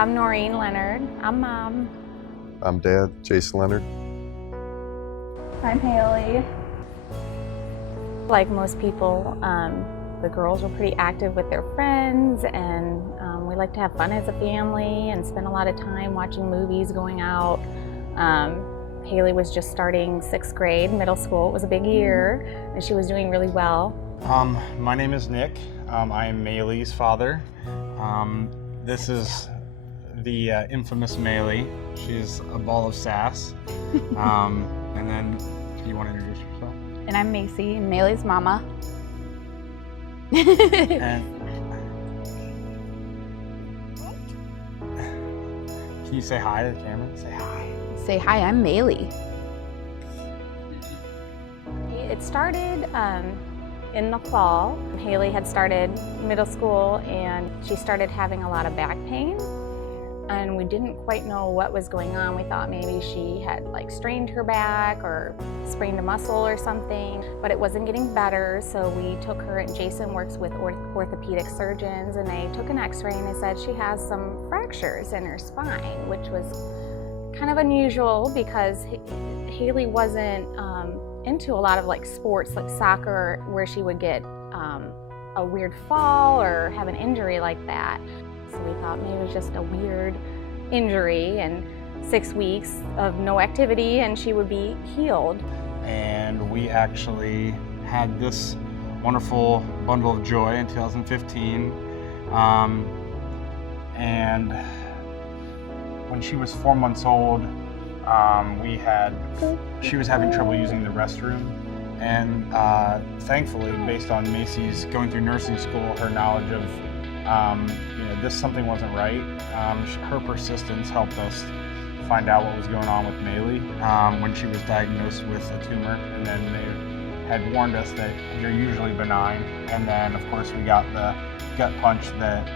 I'm Noreen Leonard. I'm Mom. I'm Dad, Jason Leonard. I'm Haley. Like most people, the girls were pretty active with their friends, and we like to have fun as a family and spend a lot of time watching movies, going out. Haley was just starting 6th grade, middle school. It was a big year, and she was doing really well. My name is Nick. I am Maylee's father. This is the infamous Maylee. She's a ball of sass. And then, do you want to introduce yourself? And I'm Macy, Maylee's mama. And can you say hi to the camera? Say hi. Say hi, I'm Maylee. It started in the fall. Haley had started middle school, and she started having a lot of back pain. And we didn't quite know what was going on. We thought maybe she had strained her back or sprained a muscle or something, but it wasn't getting better. So we took her, and Jason works with orthopedic surgeons, and they took an x-ray and they said she has some fractures in her spine, which was kind of unusual because Haley wasn't into a lot of sports like soccer, where she would get a weird fall or have an injury like that. So we thought maybe it was just a weird injury, and 6 weeks of no activity and she would be healed. And we actually had this wonderful bundle of joy in 2015. And when she was 4 months old, she was having trouble using the restroom. And thankfully, based on Macy's going through nursing school, her knowledge of this something wasn't right. Her persistence helped us find out what was going on with Maylee when she was diagnosed with a tumor, and then they had warned us that they're usually benign. And then, of course, we got the gut punch that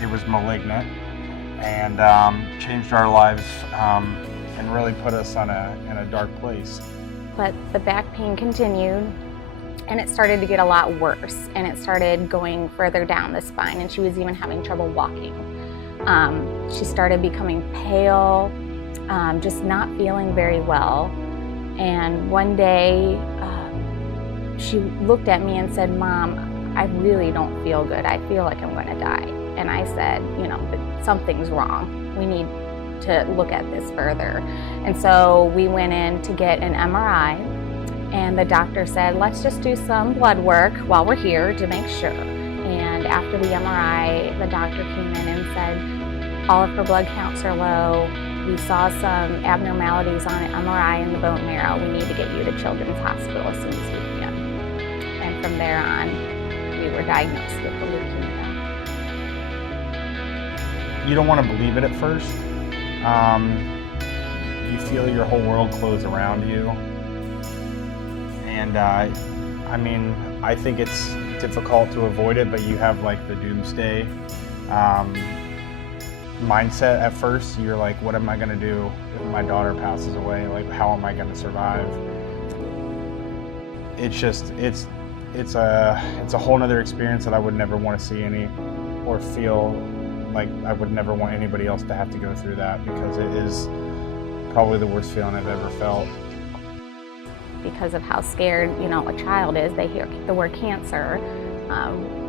it was malignant, and changed our lives and really put us in a dark place. But the back pain continued, and it started to get a lot worse, and it started going further down the spine, and she was even having trouble walking. She started becoming pale, just not feeling very well. And one day she looked at me and said, "Mom, I really don't feel good. I feel like I'm going to die." And I said, something's wrong. We need to look at this further. And so we went in to get an MRI. And the doctor said, let's just do some blood work while we're here to make sure. And after the MRI, the doctor came in and said, all of her blood counts are low. We saw some abnormalities on an MRI in the bone marrow. We need to get you to Children's Hospital as soon as we can. And from there on, we were diagnosed with the leukemia. You don't want to believe it at first. You feel your whole world close around you. And I think it's difficult to avoid it, but you have the doomsday mindset at first. You're like, what am I gonna do if my daughter passes away? How am I gonna survive? It's a whole nother experience that I would never want to see or feel like I would never want anybody else to have to go through that, because it is probably the worst feeling I've ever felt. Because of how scared, a child is, they hear the word cancer.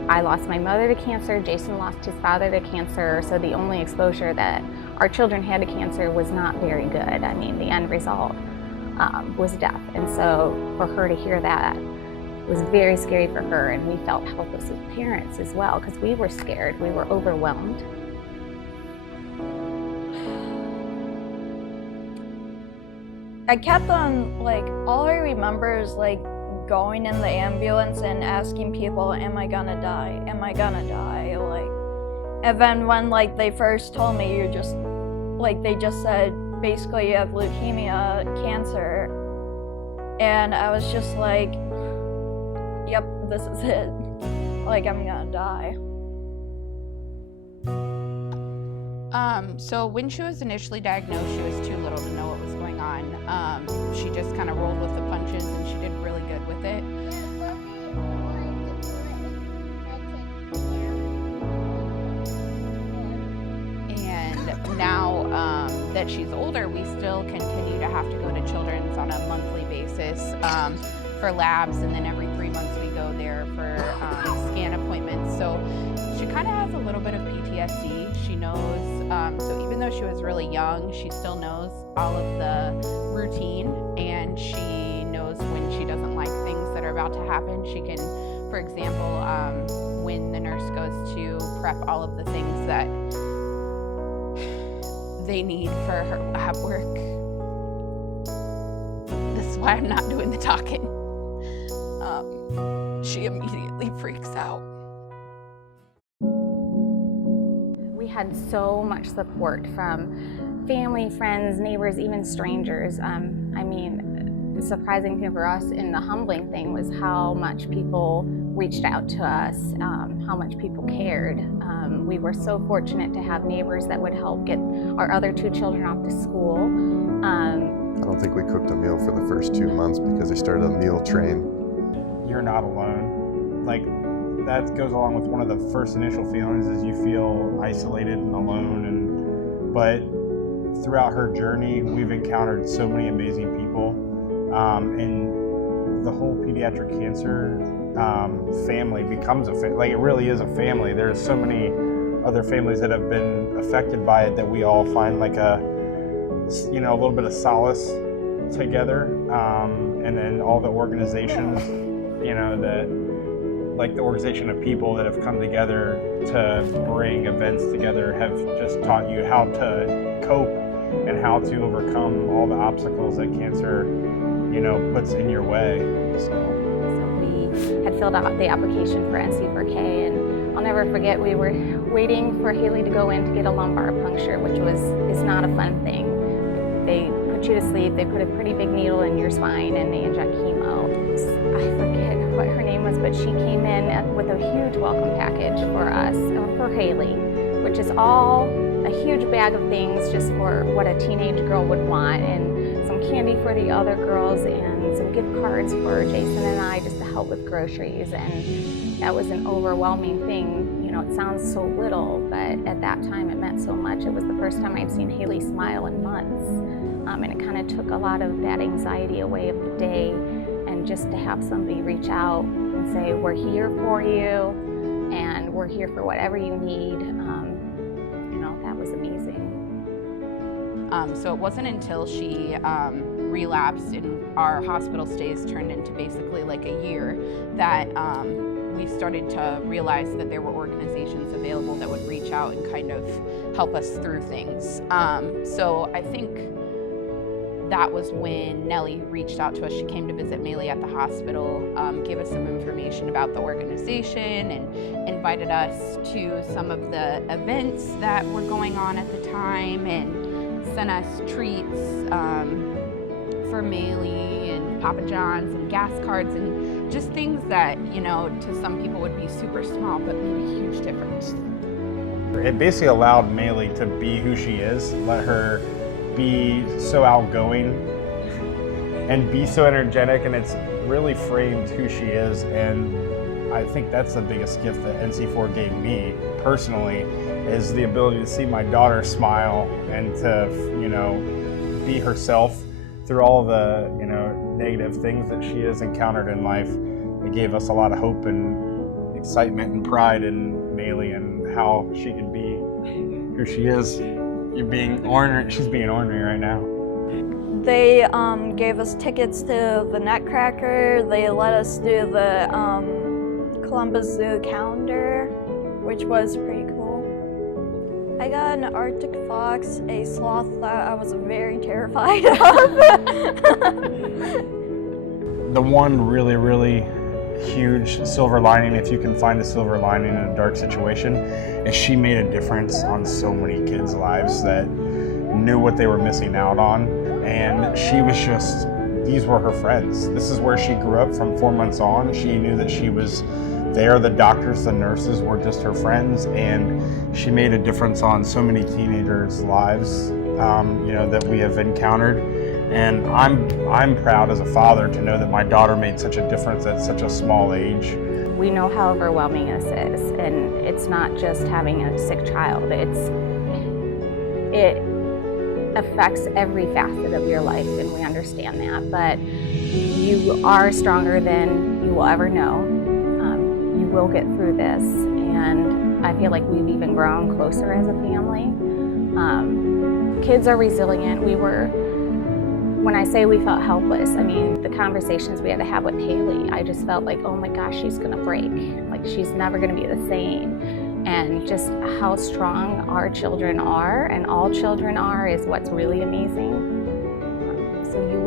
I lost my mother to cancer, Jason lost his father to cancer, so the only exposure that our children had to cancer was not very good. I mean, the end result was death. And so for her to hear that was very scary for her, and we felt helpless as parents as well, because we were scared, we were overwhelmed. I kept on, all I remember is, going in the ambulance and asking people, am I gonna die? Am I gonna die? And then when, they first told me, you're just, they just said, basically you have leukemia, cancer. And I was just like, yep, this is it. I'm gonna die. So when she was initially diagnosed, she was too little to know what was going on. She just kind of rolled with the punches, and she did really good with it. And that she's older, we still continue to have to go to Children's on a monthly basis for labs, and then every 3 months we go there for scan appointments. So she kind of has a little bit of PTSD. She knows, so even though she was really young, she still knows all of the routine, and she knows when she doesn't like things that are about to happen. She can, for example, when the nurse goes to prep all of the things that they need for her lab work. This is why I'm not doing the talking. She immediately freaks out. We had so much support from family, friends, neighbors, even strangers. I mean, the surprising thing for us and the humbling thing was how much people reached out to us, how much people cared. We were so fortunate to have neighbors that would help get our other 2 children off to school. I don't think we cooked a meal for the first 2 months because they started a meal train. You're not alone. Like, that goes along with one of the first initial feelings is you feel isolated and alone. But throughout her journey, we've encountered so many amazing people. And the whole pediatric cancer family becomes a family. Like, it really is a family. There's so many other families that have been affected by it that we all find like a little bit of solace together. And then all the organizations, that like the organization of people that have come together to bring events together have just taught you how to cope and how to overcome all the obstacles that cancer, puts in your way. So we had filled out the application for NC4K, and I'll never forget, we were waiting for Haley to go in to get a lumbar puncture, which is not a fun thing. They put you to sleep, they put a pretty big needle in your spine, and they inject chemo. I forget what her name was, but she came in with a huge welcome package for us, for Haley, which is all a huge bag of things just for what a teenage girl would want, and some candy for the other girls, and some gift cards for Jason and I just to help with groceries. And that was an overwhelming thing. It sounds so little, but at that time it meant so much. It was the first time I'd seen Haley smile in months, and it kind of took a lot of that anxiety away of the day. And just to have somebody reach out and say, we're here for you, and we're here for whatever you need, that was amazing. So it wasn't until she relapsed and our hospital stays turned into basically like a year that we started to realize that there were organizations available that would reach out and kind of help us through things. So I think that was when Nellie reached out to us. She came to visit Maylee at the hospital, gave us some information about the organization, and invited us to some of the events that were going on at the time, and sent us treats for Maylee and Papa John's and gas cards and just things that, to some people would be super small, but made a huge difference. it basically allowed Maylee to be who she is, let her be so outgoing and be so energetic, and it's really framed who she is. And I think that's the biggest gift that NC4 gave me personally, is the ability to see my daughter smile and to, be herself through all the, negative things that she has encountered in life. It gave us a lot of hope and excitement and pride in Maylee and how she could be who she is. You're being ornery. She's being ornery right now. They gave us tickets to the Nutcracker. They let us do the Columbus Zoo calendar, which was pretty cool. I got an Arctic fox, a sloth that I was very terrified of. The one really, really huge silver lining, if you can find a silver lining in a dark situation, is she made a difference on so many kids' lives that knew what they were missing out on. And she was just, these were her friends. This is where she grew up from 4 months on. She knew that she was there. The doctors, the nurses were just her friends, and she made a difference on so many teenagers' lives, that we have encountered. And I'm proud as a father to know that my daughter made such a difference at such a small age. We know how overwhelming this is, and it's not just having a sick child. affects every facet of your life, and we understand that, but you are stronger than you will ever know. You will get through this, and I feel like we've even grown closer as a family. Kids are resilient. When I say we felt helpless, I mean the conversations we had to have with Haley, I just felt like, oh my gosh, she's gonna break. Like, she's never gonna be the same. And just how strong our children are, and all children are, is what's really amazing. So you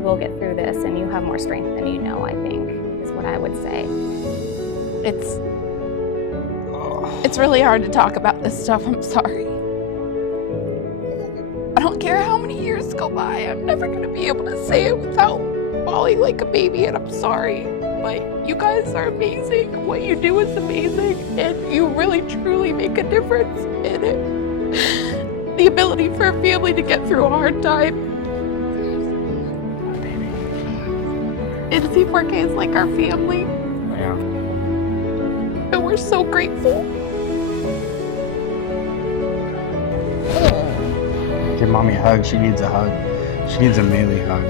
will get through this, and you have more strength than you know, I think, is what I would say. It's really hard to talk about this stuff. I'm sorry. I don't care how many years go by. I'm never gonna be able to say it without bawling like a baby, and I'm sorry. But you guys are amazing. What you do is amazing, and you really truly make a difference in it. The ability for a family to get through a hard time. And C4K is like our family. Yeah. And we're so grateful. Give mommy a hug. She needs a hug. She needs a Maylee hug.